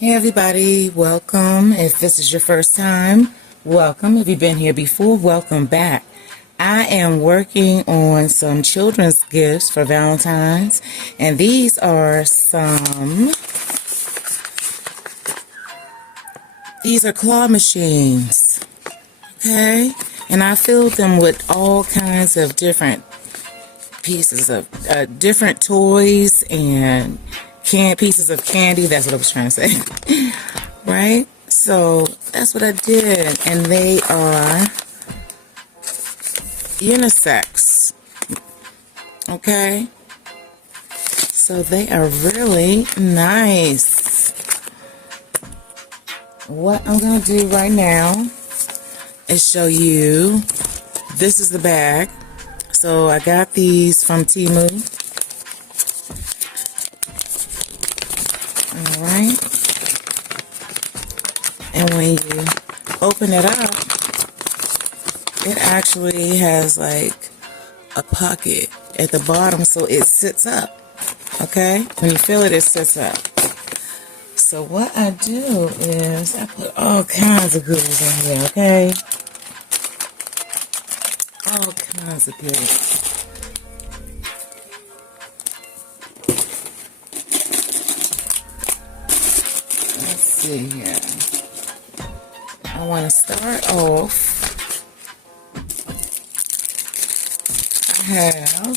Hey everybody, welcome. If this is your first time, welcome. If you've been here before, welcome back. I am working on some children's gifts for Valentine's, and these are claw machines, okay? And I filled them with all kinds of different pieces of different toys and pieces of candy. That's what I was trying to say. Right? So that's what I did. And they are unisex. Okay? So they are really nice. What I'm going to do right now is show you. This is the bag. So I got these from Temu. Alright. And when you open it up, it actually has like a pocket at the bottom so it sits up. Okay? When you feel it, it sits up. So what I do is I put all kinds of goodies in here, okay? All kinds of goodies. Let's see here. I want to start off. I have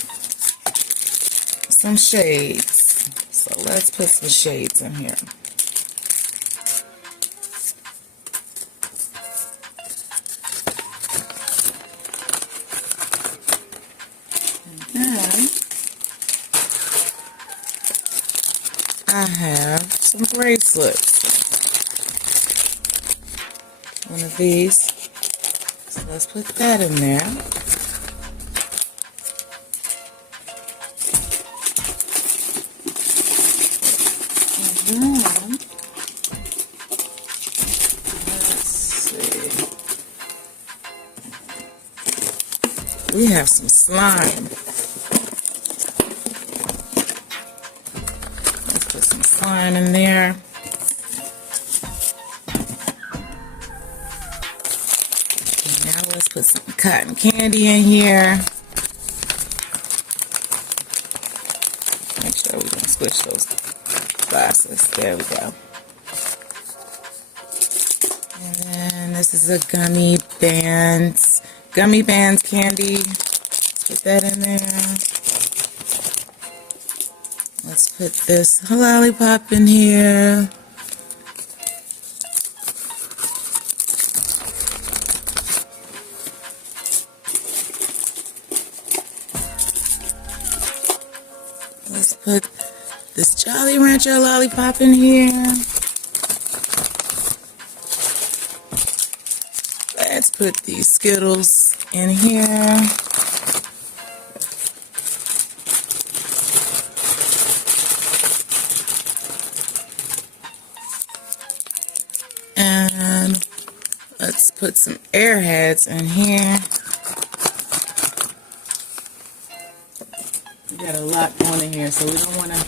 some shades. So let's put some shades in here. I have some bracelets. One of these. So let's put that in there. And then, let's see. We have some slime. Slime in there. And now let's put some cotton candy in here. Make sure we don't squish those glasses. There we go. And then this is a gummy bands candy. Let's put that in there. Let's put this lollipop in here. Let's put this Jolly Rancher lollipop in here. Let's put these Skittles in here. And let's put some Airheads in here. We got a lot going in here, so we don't want to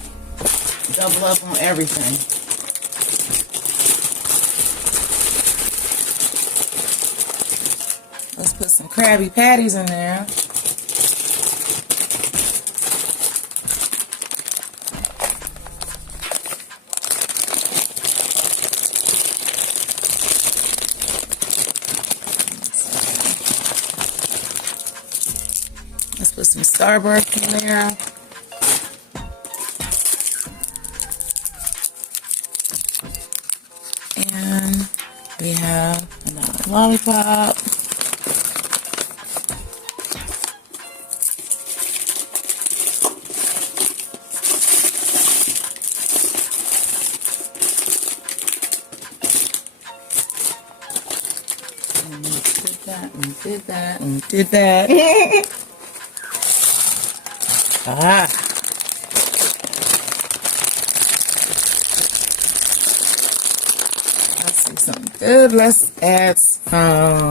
double up on everything. Let's put some Krabby Patties in there. Let's put some Starburst in there. And we have another lollipop. And we did that, and did that, and did that. Ah. Let's see something good. Let's add some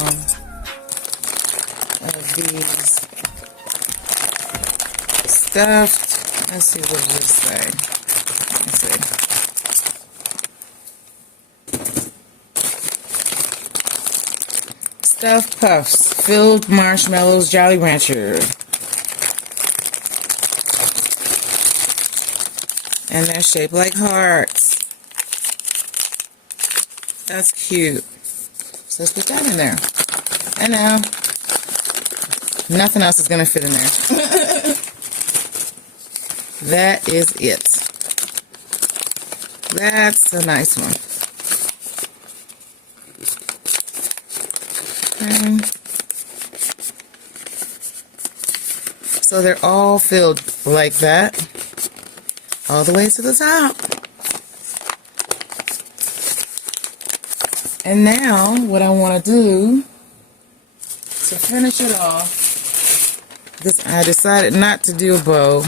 of these stuffed. Let's see what it will say. Let's see. Stuffed Puffs, filled marshmallows, Jolly Rancher. And they're shaped like hearts. That's cute. So let's put that in there. And now, nothing else is going to fit in there. That is it. That's a nice one. Okay. So they're all filled like that, all the way to the top. And now, what I want to do to finish it off, this I decided not to do a bow.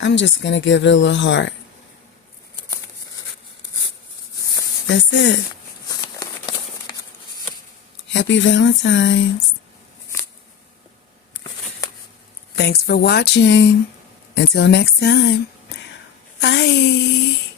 I'm just going to give it a little heart. That's it. Happy Valentine's. Thanks for watching. Until next time. Bye.